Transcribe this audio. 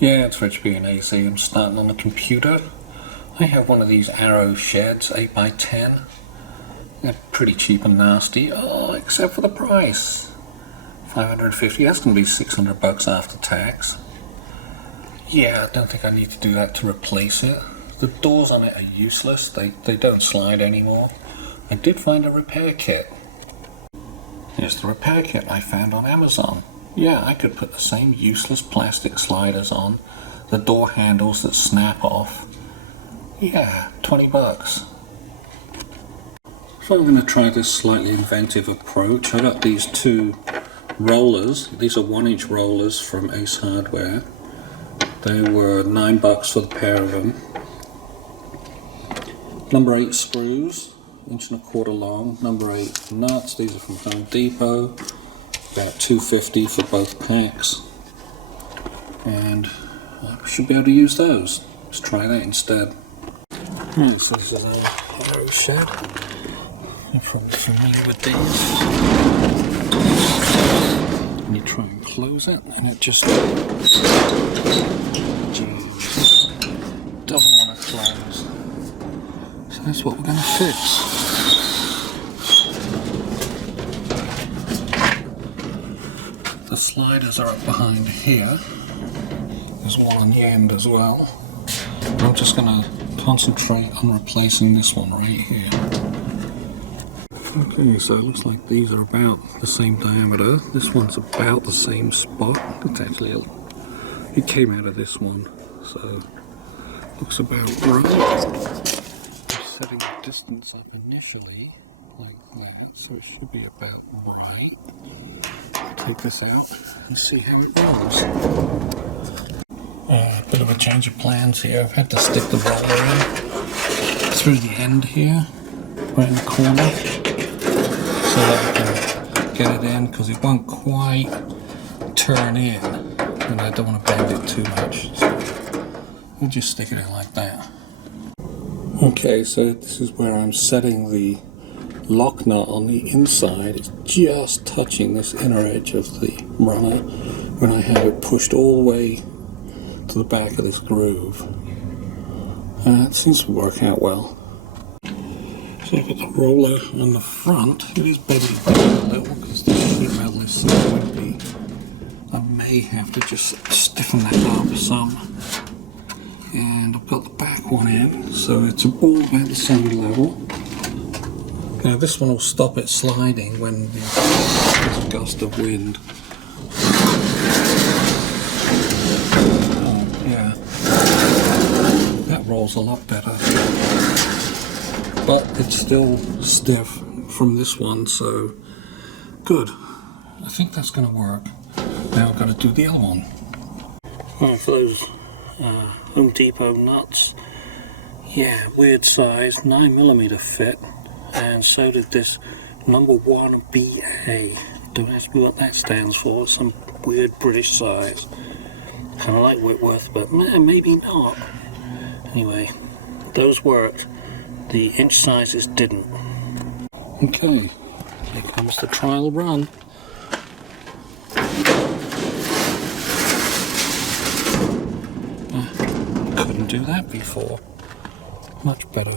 Yeah, it's Rich being AC. I'm starting on the computer. I have one of these Arrow sheds, 8x10. They're pretty cheap and nasty. Oh, except for the price. $550. That's going to be $600 after tax. Yeah, I don't think I need to do that to replace it. The doors on it are useless. They don't slide anymore. I did find a repair kit. Here's the repair kit I found on Amazon. Yeah, I could put the same useless plastic sliders on the door handles that snap off. Yeah, $20. So I'm going to try this slightly inventive approach. I got these two rollers. These are 1-inch rollers from Ace Hardware. They were $9 for the pair of them. Number 8 screws, 1.25 inches long. Number 8 nuts. These are from Home Depot. About $2.50 for both packs. And I should be able to use those. Let's try that instead. Right, so this is our Arrow shed. You're probably familiar with these. And you try and close it, and it just doesn't want to close. So that's what we're going to fix. The sliders are up behind here. There's one on the end as well. I'm just going to concentrate on replacing this one right here. Okay, so it looks like these are about the same diameter. This one's about the same spot. It's actually, it came out of this one, so looks about right. I'm setting the distance up initially like that, so it should be about right. Take this out and see how it runs. A bit of a change of plans here. I've had to stick the roller in through the end here, right in the corner, so that I can get it in, because it won't quite turn in, and I don't want to bend it too much. So we'll just stick it in like that. Okay, so this is where I'm setting the lock nut on the inside. It's just touching this inner edge of the runner when I have it pushed all the way to the back of this groove. It seems to work out well. So I've got the roller on the front. It is bedded down a little because the sheet metal is so wimpy. I may have to just stiffen that up some. And I've got the back one in, so it's all about the same level. Now this one will stop it sliding when there's a gust of wind. Yeah, that rolls a lot better. But it's still stiff from this one, so good. I think that's going to work. Now I've got to do the other one. Oh, for those Home Depot nuts, yeah, weird size, 9mm fit. And so did this number 1 BA. Don't ask me what that stands for. Some weird British size. Kind of like Whitworth, but maybe not. Anyway, those worked. The inch sizes didn't. Okay, here comes the trial run. Couldn't do that before. Much better.